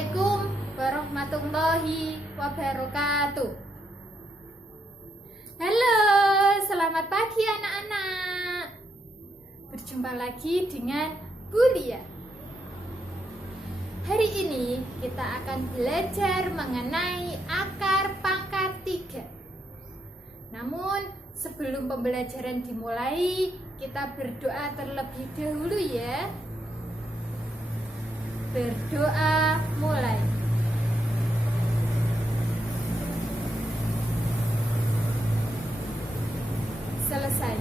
Assalamualaikum warahmatullahi wabarakatuh. Halo, selamat pagi anak-anak. Berjumpa lagi dengan Bu Lia. Hari ini kita akan belajar mengenai akar pangkat 3. Namun sebelum pembelajaran dimulai, kita berdoa terlebih dahulu ya. Berdoa mulai. Selesai.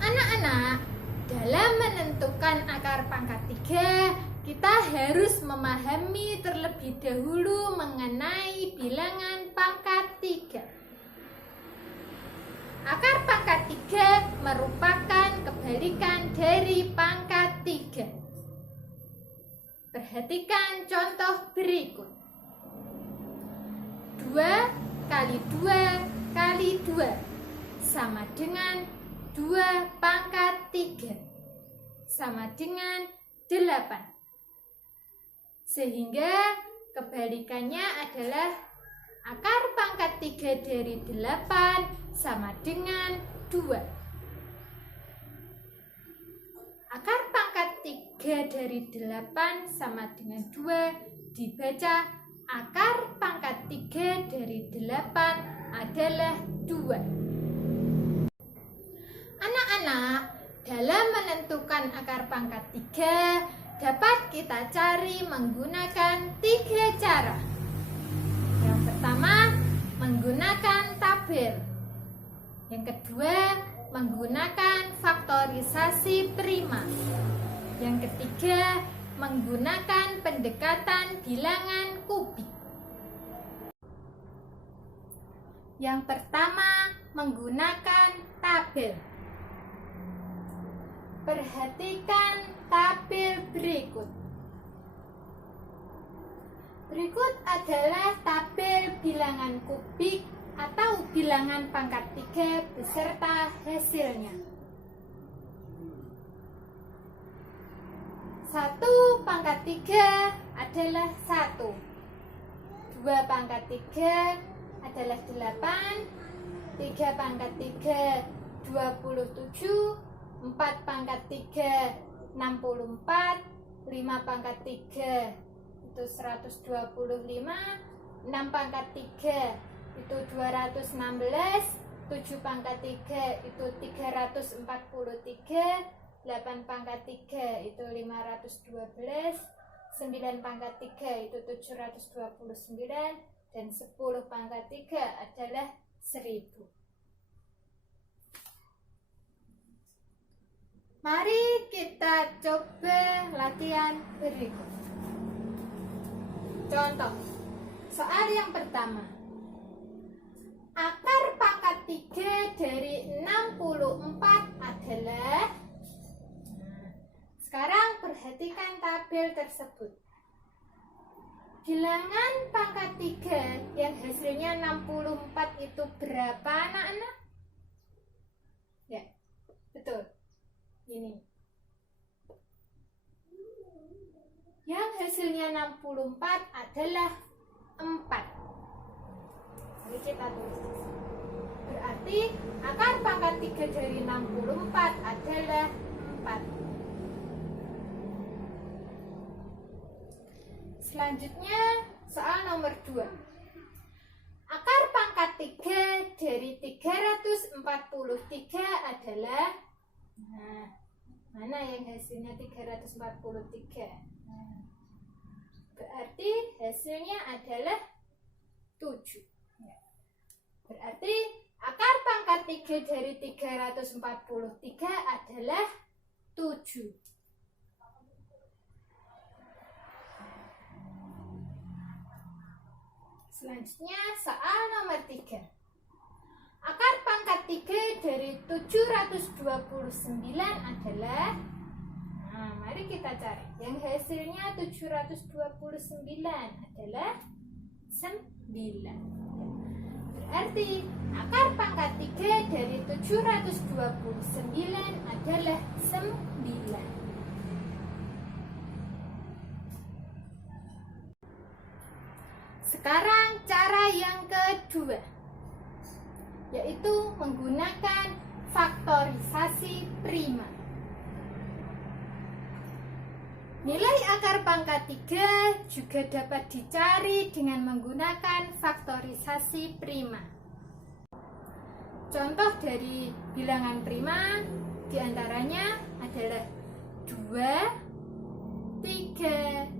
Anak-anak, dalam menentukan akar pangkat 3, kita harus memahami terlebih dahulu mengenai bilangan pangkat 3. Akar pangkat 3 merupakan kebalikan dari pangkat 3. Perhatikan contoh berikut. 2 kali 2 kali 2 sama dengan 2 pangkat 3 sama dengan 8. Sehingga kebalikannya adalah akar pangkat 3 dari 8 sama dengan 2. Akar pangkat 3 dari 8 sama dengan 2 dibaca akar pangkat 3 dari 8 adalah 2. Anak-anak, dalam menentukan akar pangkat 3 dapat kita cari menggunakan 3 cara. Yang pertama, menggunakan tabel. Yang kedua, menggunakan faktorisasi prima. Yang ketiga, menggunakan pendekatan bilangan kubik. Yang pertama, menggunakan tabel. Perhatikan tabel berikut. Berikut adalah tabel bilangan kubik atau bilangan pangkat 3 beserta hasilnya. 1 pangkat 3 adalah 1. 2 pangkat 3 adalah 8. 3 pangkat 3 27. 4 pangkat 3 64. 5 pangkat 3 itu 125. 6 pangkat 3 itu 216, 7 pangkat 3 itu 343, 8 pangkat 3 itu 512, 9 pangkat 3 itu 729, dan 10 pangkat 3 adalah 1000. Mari kita coba latihan berikut. Contoh, soal yang pertama. Akar pangkat 3 dari 64 adalah. Sekarang perhatikan tabel tersebut. Bilangan pangkat 3 yang hasilnya 64 itu berapa anak-anak? Ya, betul. Ini. Yang hasilnya 64 adalah 4. Mari kita tulis. Berarti akar pangkat 3 dari 64 adalah 4. Selanjutnya soal nomor 2. Akar pangkat 3 dari 343 adalah, mana yang hasilnya 343? Berarti hasilnya adalah 7. Berarti akar pangkat 3 dari 343 adalah 7. Selanjutnya soal nomor 3. Akar pangkat 3 dari 729 adalah, mari kita cari. Yang hasilnya 729 adalah 9. Berarti akar pangkat 3 dari 729 adalah 9. Sekarang cara yang kedua, yaitu menggunakan faktorisasi prima. Nilai akar pangkat 3 juga dapat dicari dengan menggunakan faktorisasi prima. Contoh dari bilangan prima diantaranya adalah 2, 3,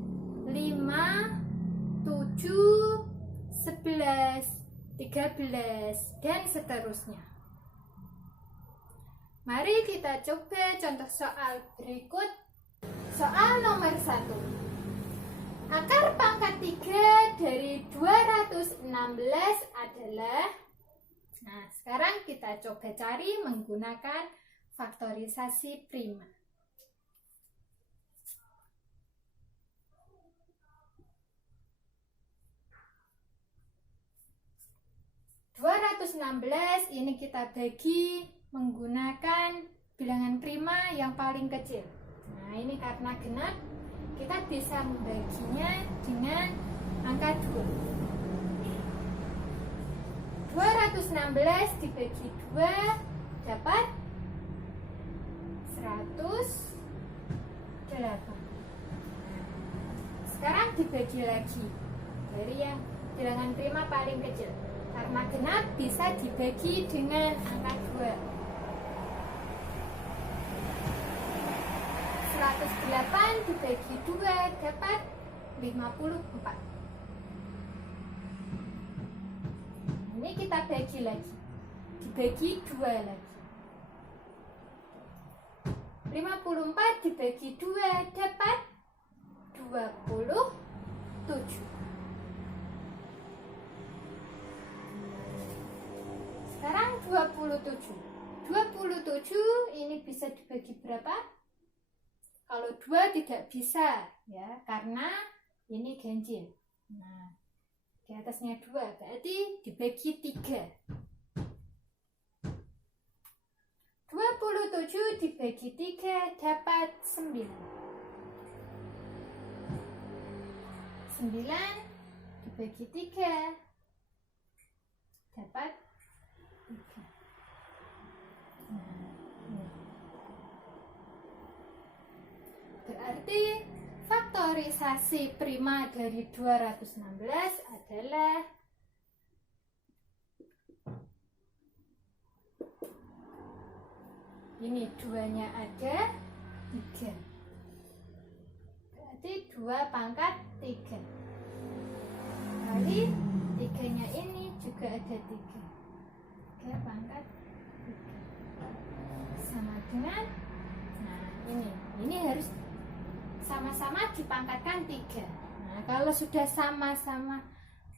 5, 7, 11, 13, dan seterusnya. Mari kita coba contoh soal berikut. Soal nomor 1. Akar pangkat 3 dari 216 adalah. Nah, sekarang kita coba cari menggunakan faktorisasi prima. 216 ini kita bagi menggunakan bilangan prima yang paling kecil. Nah, ini karena genap, kita bisa membaginya dengan angka 2. 216 dibagi 2 dapat 108. Sekarang dibagi lagi dari yang bilangan prima paling kecil. Karena genap bisa dibagi dengan angka 2. 108 dibagi 2 dapat 54. Ini kita bagi lagi, dibagi 2 lagi. 54 dibagi 2 dapat 27. Sekarang 27 ini bisa dibagi berapa? Kalau 2 tidak bisa ya, karena ini ganjil. Nah, di atasnya 2 berarti dibagi 3. 27 dibagi 3 dapat 9. 9 dibagi 3 dapat 3. Berarti faktorisasi prima dari 216 adalah ini 2-nya ada 3. Berarti 2 pangkat 3 kali 3-nya ini juga ada 3. 3 pangkat 3 sama dengan, nah ini harus sama-sama dipangkatkan 3. Nah, kalau sudah sama-sama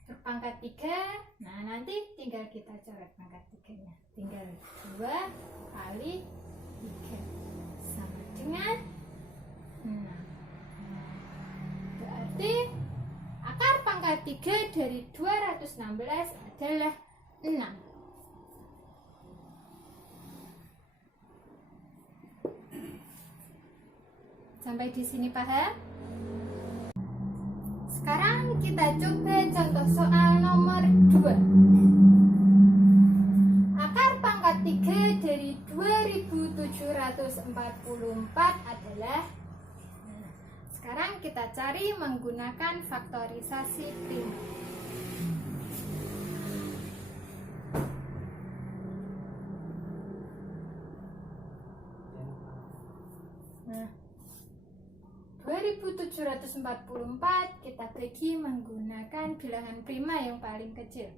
berpangkat 3, nah nanti tinggal kita coret pangkat 3-nya. Tinggal 2 kali 3 sama dengan 6. Berarti akar pangkat 3 dari 216 adalah 6. Sampai di sini paham? Sekarang kita coba contoh soal nomor 2. Akar pangkat 3 dari 2744 adalah. Sekarang kita cari menggunakan faktorisasi prima. Nah, 2744 kita bagi menggunakan bilangan prima yang paling kecil.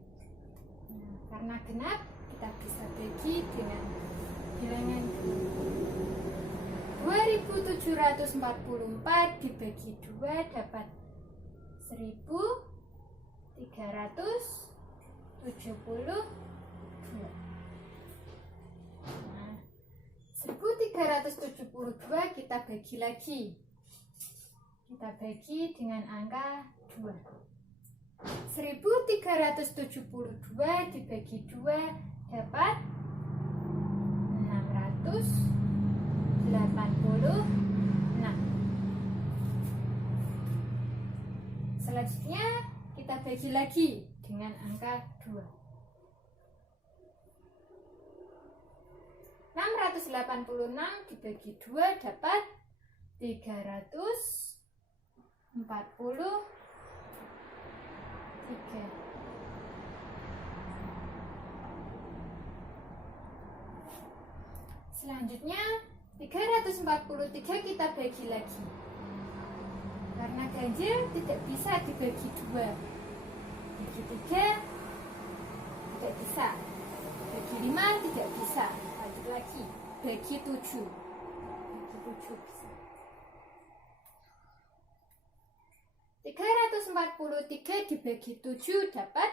Nah, karena genap kita bisa bagi dengan bilangan 2744 dibagi 2 dapat 1372. Nah, 1372 kita bagi lagi. Kita bagi dengan angka 2. 1372 dibagi 2 dapat 686. Selanjutnya kita kita bagi lagi dengan angka 2. 686 dibagi 2 dapat 343. Selanjutnya 343 kita bagi lagi. Karena ganjil tidak bisa dibagi 2. Bagi 3 tidak bisa. Bagi 5 tidak bisa. Lanjut lagi. Bagi 7. Bagi 7 bisa. 343 dibagi 7 dapat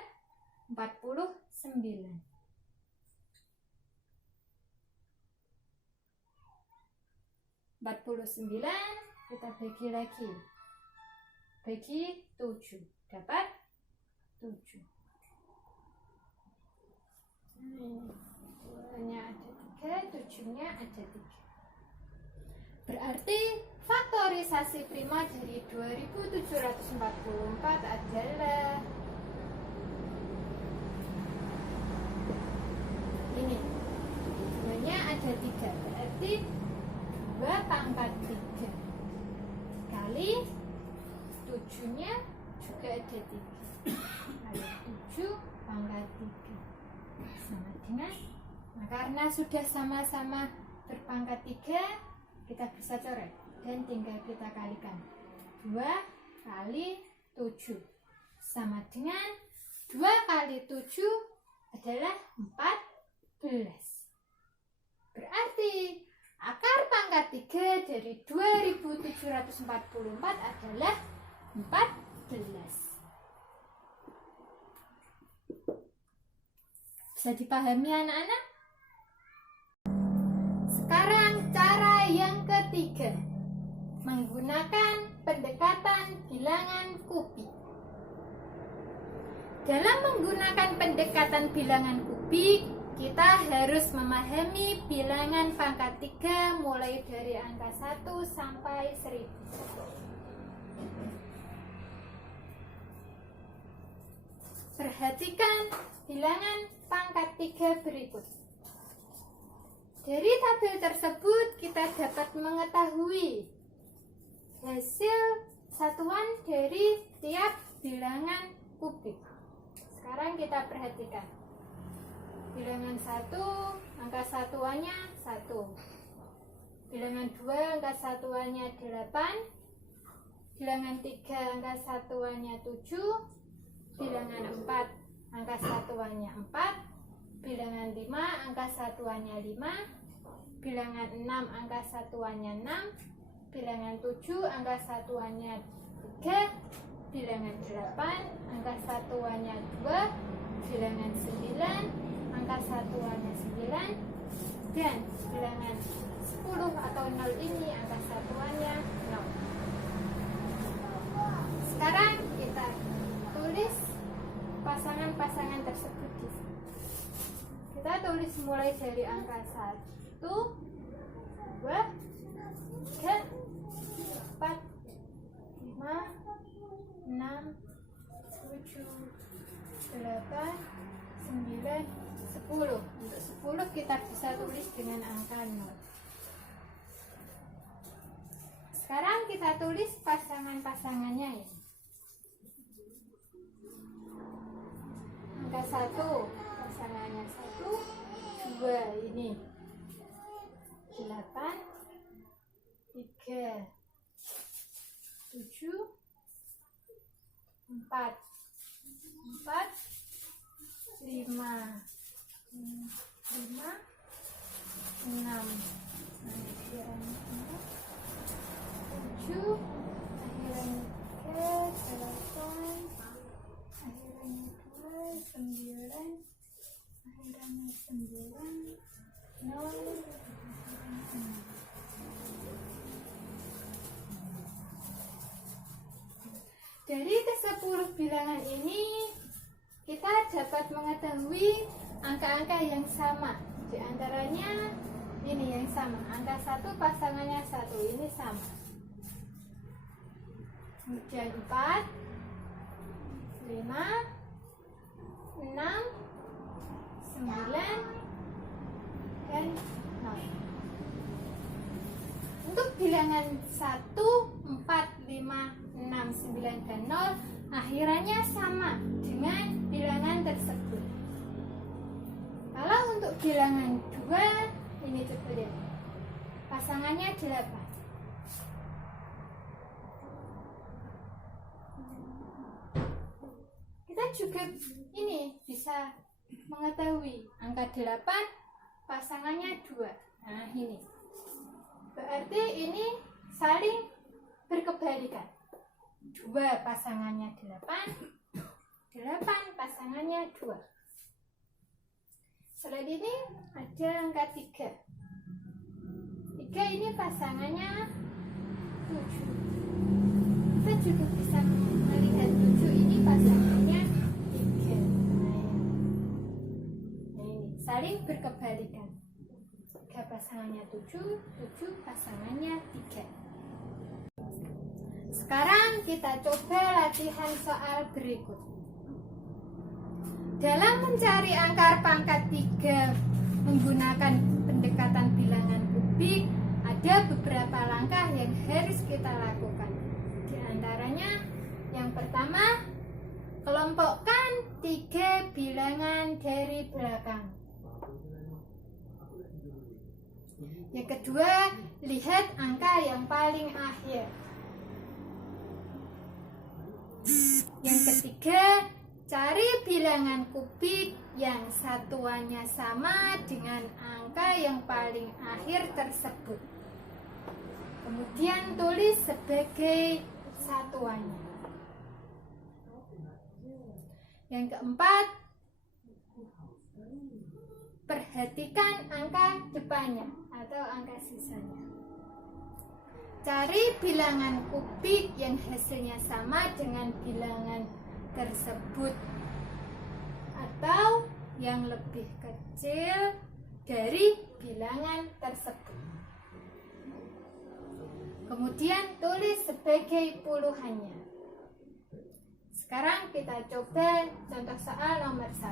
49. 49 kita bagi lagi. Bagi 7 dapat 7. Duanya ada 3, 7-nya ada 3. Berarti faktorisasi prima dari 2744 adalah ini. Duanya ada 3, berarti 2 pangkat 3 kali 7-nya juga ada 3 kali 7 pangkat 3 sama dengan, nah karena sudah sama-sama berpangkat 3 kita bisa coret dan tinggal kita kalikan. 2 kali 7 sama dengan 2 kali 7 adalah 14. Berarti akar pangkat 3 dari 2744 adalah 14. Bisa dipahami anak-anak? Sekarang cara yang ketiga, menggunakan pendekatan bilangan kubik. Dalam menggunakan pendekatan bilangan kubik, kita harus memahami bilangan pangkat 3 mulai dari angka 1 sampai 1000. Perhatikan bilangan pangkat 3 berikut. Dari tabel tersebut kita dapat mengetahui hasil satuan dari tiap bilangan kubik. Sekarang kita perhatikan. Bilangan 1, angka satuannya 1. Bilangan 2, angka satuannya 8. Bilangan 3, angka satuannya 7. Bilangan 4, angka satuannya 4. Bilangan 5, angka satuannya 5. Bilangan 6, angka satuannya 6. Bilangan 7, angka satuannya 3. Bilangan 8, angka satuannya 2. Bilangan 9, angka satuannya 9. Dan bilangan 10 atau 0 ini angka satuannya 0. Sekarang kita tulis pasangan-pasangan tersebut di sini. Kita tulis mulai dari angka 1, 2, 3, 4, 5, 6, 7, 8, 9, 10. Untuk 10 kita bisa tulis dengan angka 0. Sekarang kita tulis pasangan-pasangannya ya. Angka 1, pasangannya 1, 2 ini 8, 3, 7, 4, 5, 6, 7, akhirannya 8, akhirannya 9, akhirannya 9, 0. Dari ke-10 bilangan ini kita dapat mengetahui angka-angka yang sama. Di antaranya ini yang sama, angka 1 pasangannya 1 ini sama. Kemudian 4, 5, 5, 6, 9, dan 0. Untuk bilangan 1, 4, 5, 6, 9, dan 0 akhirannya sama dengan bilangan tersebut. Kalau untuk bilangan 2, ini coba lihat, pasangannya 8. Kita juga ini bisa mengetahui angka 8 pasangannya 2. Nah ini berarti ini saling berkebalikan. 2 pasangannya 8, 8 pasangannya 2. Selain ini ada angka 3. 3 ini pasangannya 7. Kita juga bisa melihat 7 ini pasangannya 3. Nah ini saling berkebalikan. 3 pasangannya 7, 7 pasangannya 3. Sekarang kita coba latihan soal berikut. Dalam mencari angka pangkat 3 menggunakan pendekatan bilangan kubik, ada beberapa langkah yang harus kita lakukan. Di antaranya, yang pertama, kelompokkan 3 bilangan dari belakang. Yang kedua, lihat angka yang paling akhir. Yang ketiga, cari bilangan kubik yang satuannya sama dengan angka yang paling akhir tersebut. Kemudian tulis sebagai satuannya. Yang keempat, perhatikan angka depannya atau angka sisanya. Cari bilangan kubik yang hasilnya sama dengan bilangan tersebut atau yang lebih kecil dari bilangan tersebut. Kemudian tulis sebagai puluhannya. Sekarang kita coba contoh soal nomor 1.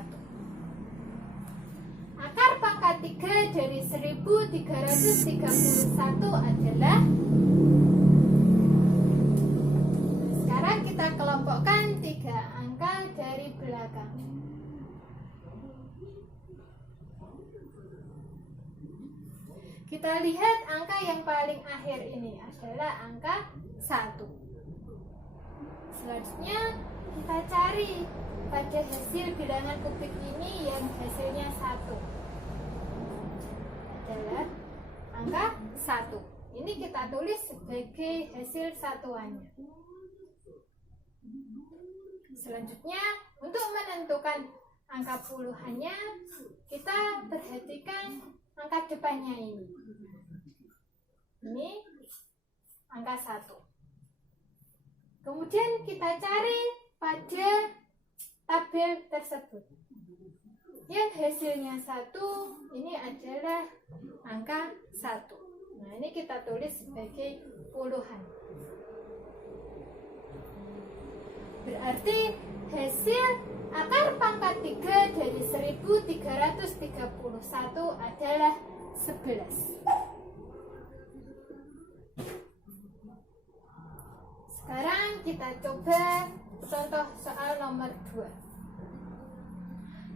Akar pangkat 3 dari 1331 adalah. Sekarang kita kelompokkan 3 angka dari belakang. Kita lihat angka yang paling akhir ini adalah angka 1. Selanjutnya kita cari pada hasil bilangan kubik ini yang hasilnya 1 adalah angka 1. Ini kita tulis sebagai hasil satuannya. Selanjutnya, untuk menentukan angka puluhannya, kita perhatikan angka depannya ini. Ini angka 1. Kemudian kita cari pada tabel tersebut. Yang hasilnya 1, ini adalah angka 1. Nah, ini kita tulis sebagai puluhan. Berarti hasil akar pangkat 3 dari 1331 adalah 11. Sekarang kita coba contoh soal nomor 2.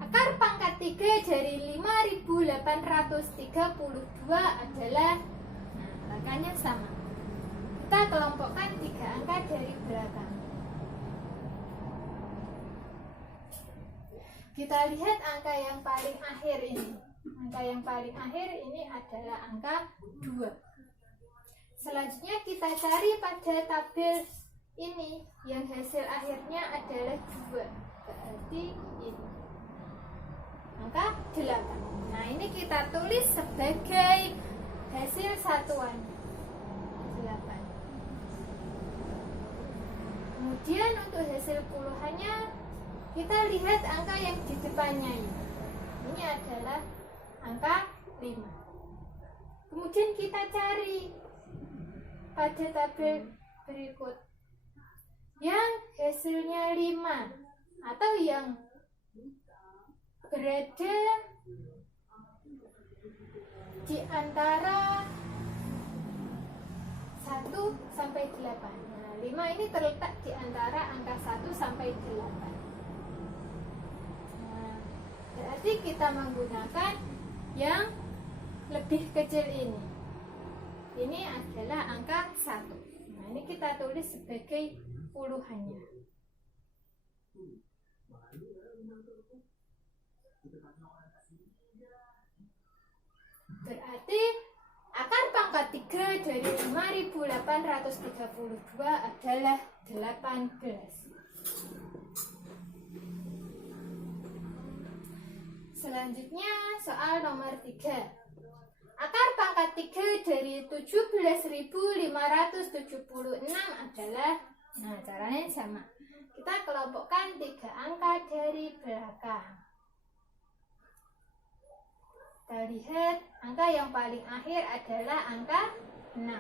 Akar pangkat 3 dari 5832 adalah, nah, angkanya sama. Kita kelompokkan 3 angka dari belakang. Kita lihat angka yang paling akhir ini. Angka yang paling akhir ini adalah angka 2. Selanjutnya kita cari pada tabel ini yang hasil akhirnya adalah 2. Berarti ini angka 8. Nah, ini kita tulis sebagai hasil satuan 8. Kemudian untuk hasil puluhannya, kita lihat angka yang di depannya ini. Ini adalah angka 5. Kemudian kita cari pada tabel berikut yang hasilnya 5. atau yang berada di antara 1 sampai 8. Nah, 5 ini terletak di antara angka 1 sampai 8. Nah, berarti kita menggunakan yang lebih kecil ini. Ini adalah angka 1. Nah, ini kita tulis sebagai puluhannya. Berarti akar pangkat 3 dari 5.832 adalah 18. Selanjutnya soal nomor 3. Akar pangkat 3 dari 17.576 adalah, nah caranya sama. Kita kelompokkan 3 angka dari belakang. Kita lihat angka yang paling akhir adalah angka 6.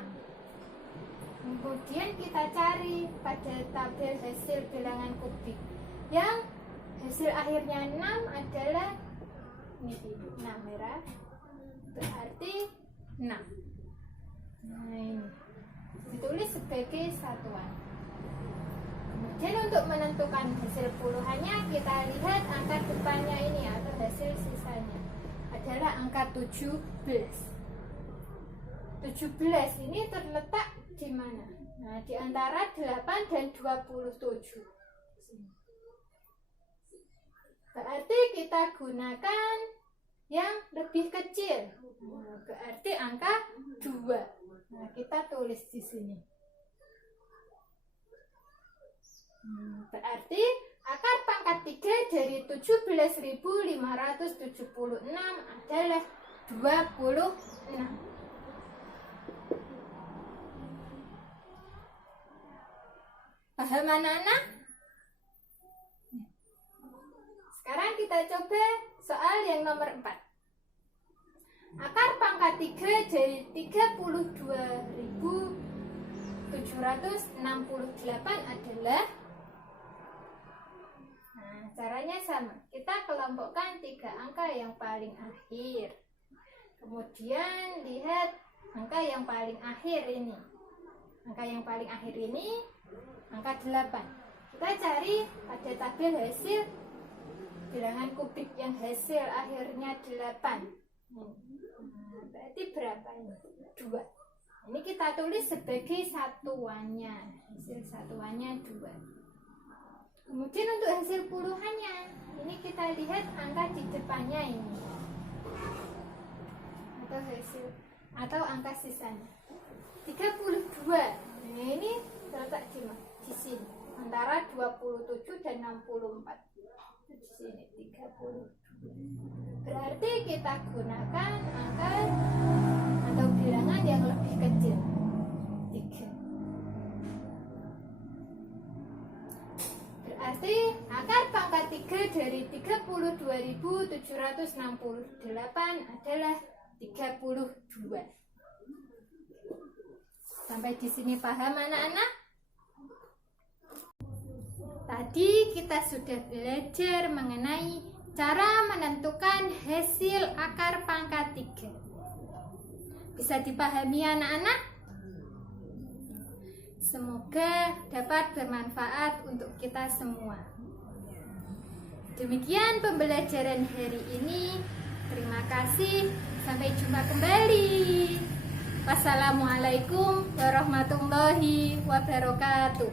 Kemudian kita cari pada tabel hasil bilangan kubik. Yang hasil akhirnya 6 adalah ini 6 merah. Berarti 6. Nah ini ditulis sebagai satuan. Kemudian untuk menentukan hasil puluhannya, kita lihat angka depannya ini atau hasil sisanya adalah angka 17. 17 ini terletak di mana? Nah, di antara 8 dan 27. Berarti kita gunakan yang lebih kecil. Nah, berarti angka 2. Nah, kita tulis di sini. Berarti akar pangkat 3 dari 17.576 adalah 26. Paham anak-anak? Sekarang kita coba soal yang nomor 4. Akar pangkat 3 dari 32.768 adalah, nah caranya sama. Kita kelompokkan 3 angka yang paling akhir. Kemudian lihat angka yang paling akhir ini. Angka yang paling akhir ini angka 8. Kita cari pada tabel hasil bilangan kubik yang hasil akhirnya 8. Berarti berapa ini? 2. Ini kita tulis sebagai satuannya. Hasil satuannya 2. Kemudian untuk hasil puluhannya, ini kita lihat angka di depannya ini. Atau hasil atau angka sisanya. 32. Nah, ini terletak di mana? Di sini. Antara 27 dan 64. Di sini 32. Berarti kita gunakan angka atau bilangan yang lebih kecil, 3. Berarti akar pangkat 3 dari 32.768 adalah 32. Sampai di sini paham anak-anak? Tadi kita sudah belajar mengenai cara menentukan hasil akar pangkat 3. Bisa dipahami anak-anak? Semoga dapat bermanfaat untuk kita semua. Demikian pembelajaran hari ini. Terima kasih. Sampai jumpa kembali. Wassalamualaikum warahmatullahi wabarakatuh.